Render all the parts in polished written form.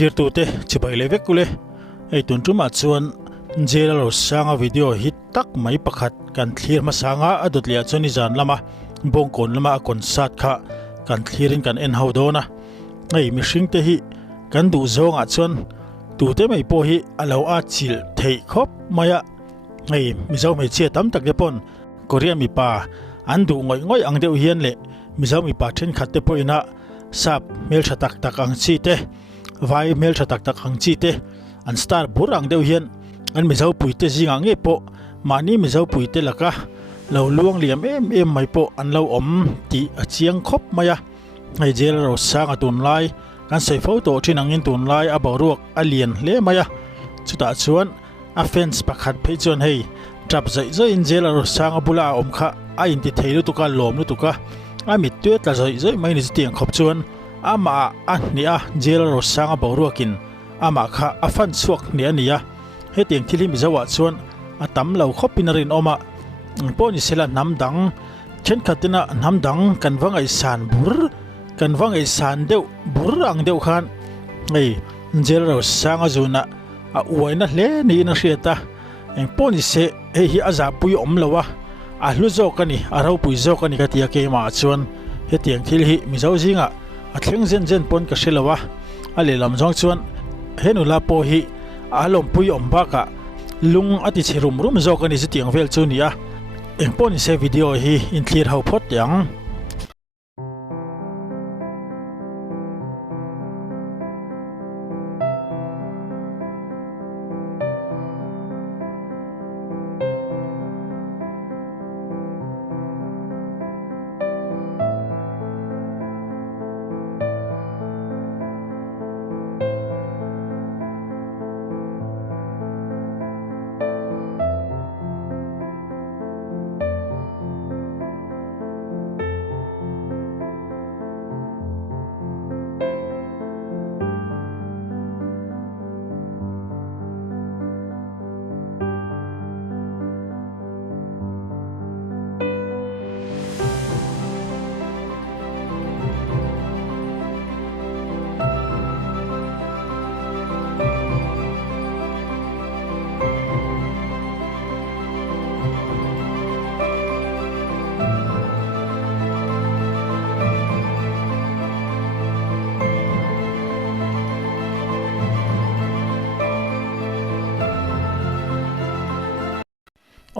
clear tu te chibai levek kule ei tun tuma chuan J.Lalrosanga video hit tak mai pakhat kan clear masanga adut lia choni jan lama bongkon lama akon sat kha kan clearin kan en haudona ei mihring te hi kan du zonga chuan tu te mai po hi alo a chil thei khop maya ei mizo mai che tam tak lepon korea mi pa an du ngoi ang deuh hian le mizo mi pa then khat te poina sap mel thatak tak ang chi te vai mel thatak tak ang chi te an star burang deuh hian an mizo puite zinga nge po mani mizo puite laka lo luang liam em mai po an lo om ti a chiang khop maya ei J.Lalrosanga tun lai kan sei photo thin angin tun lai a boruak alien le maya chuta chuan a fence pakhat phei chuan hei trap zai in J.Lalrosanga bula om kha a in ti theilu tuka lom lu tuka a mit tuet la zai mai ni tiang khop chuan ama a ni a J.Lalrosanga boruakin ama kha a fan chuak ni ania he tiang thili mi zawa chuan a tam lo khopin rin oma poni sela namdang chen khatina namdang kan wangai san bur kan wangai san deuh bur ang deuh khan ei J.Lalrosanga zuna a uaina hle ni na hriata eng poni se he hi aza pui om lowa a hlu zawk ani a ro pui zawk ani ka tia ke ma chuan he tiang thil hi mi zo zinga a thleng zen pon ka hrilowa a le lam zawng chuan henu la po hi a lom pui om baka lung ati chirum zawk ani tiang vel chu nia eng poni se video hi in clear ho phot yang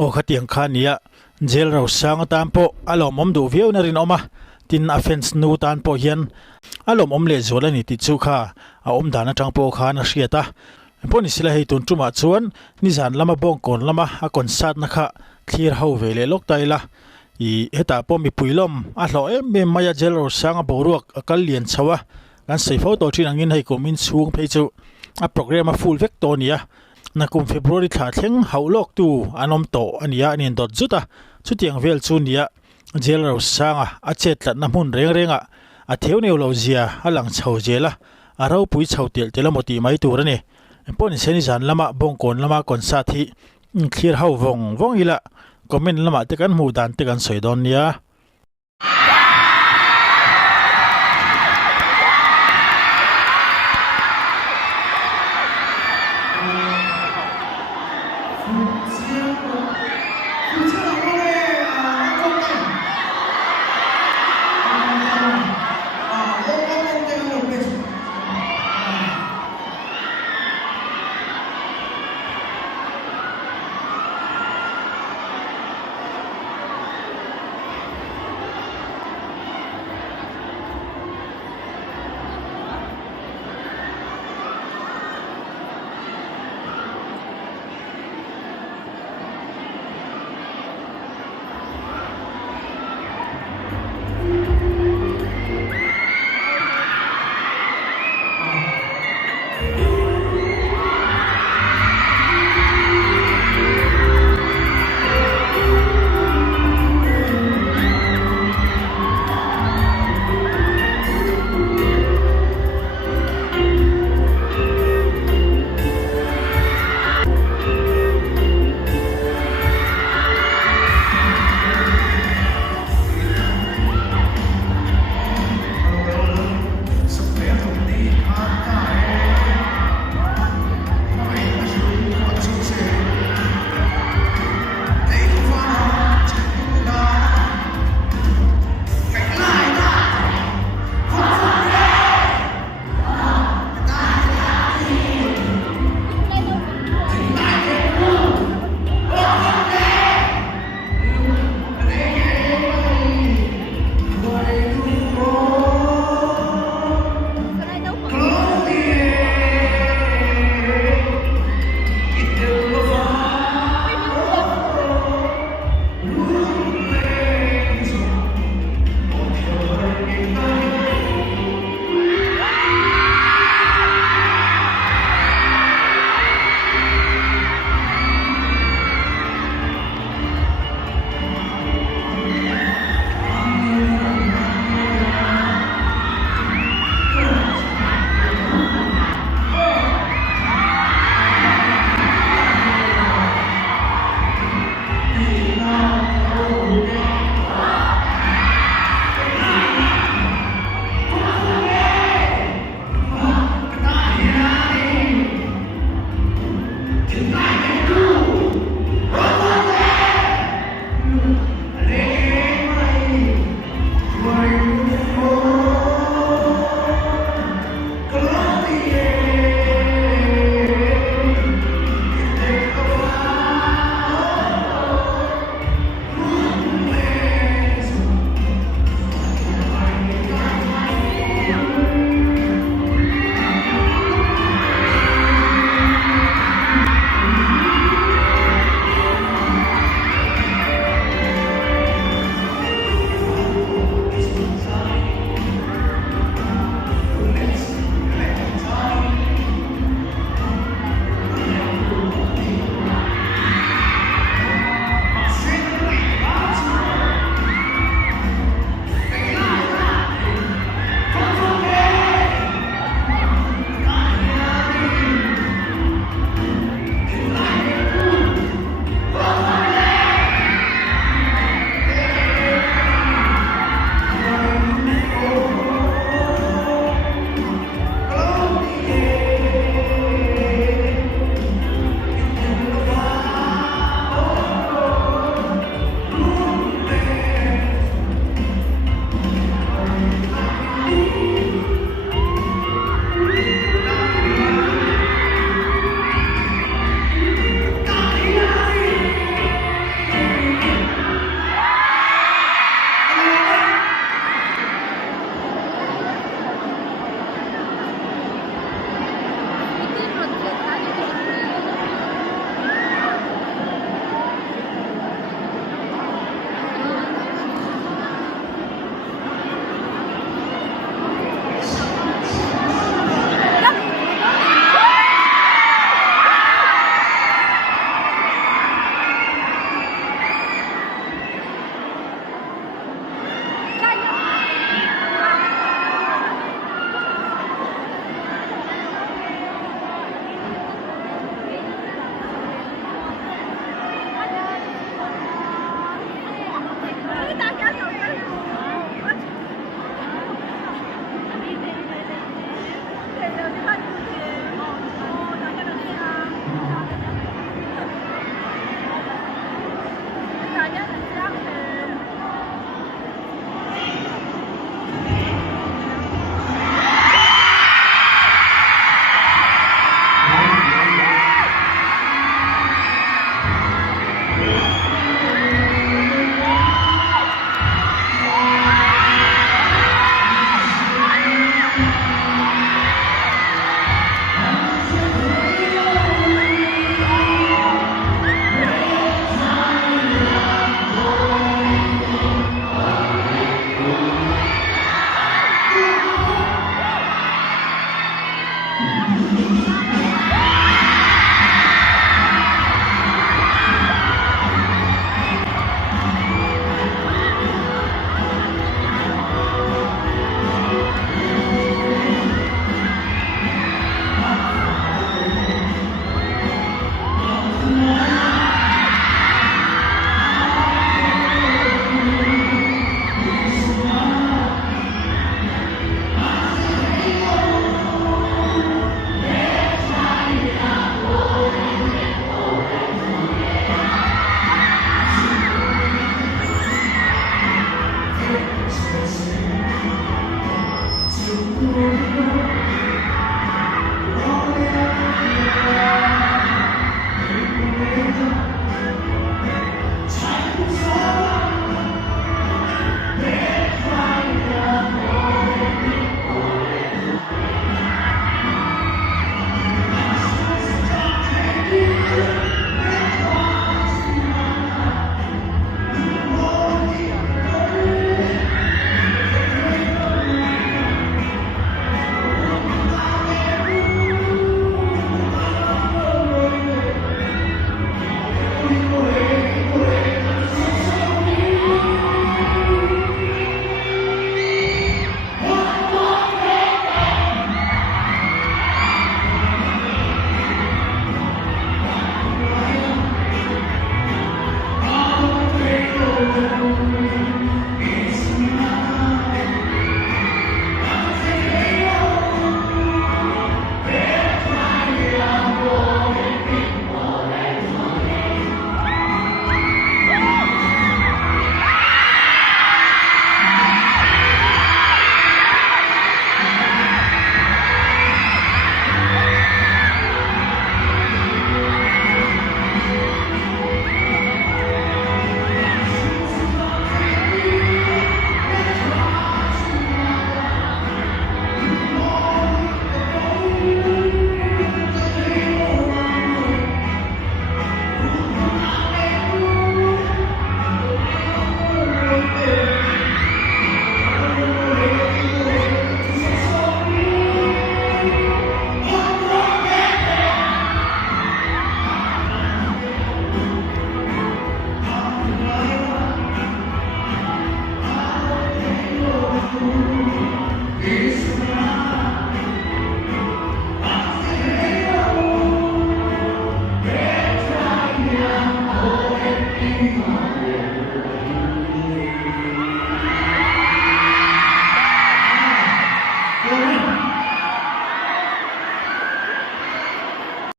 o khatiang khania J.Lalrosanga tampo alom om du veu na rin oma tin offense nu tan po hian alom om le zola ni ti chu kha a om dana tang po kha na hriata poni sila hei tun tuma chuan ni zan lama bongkon lama a konsat na kha clear ho vele lok taila I heta po mi puilom a hlo em maya J.Lalrosanga boruak akal lian chawa kan sei photo thin angin hei komin chung phei chu a program a full vek to nia na kum February tha thleng haulok tu anom to ania nin dot zuta chutiang vel chu nia J.Lalrosanga a chetlat na mun renga a theu neu lo zia alang chho jela a ro pui chho tel telamoti mai turani poni seni jan lama bongkon lama konsa thi clear how vong ila comment lama te kan mu dan te kan soidon nia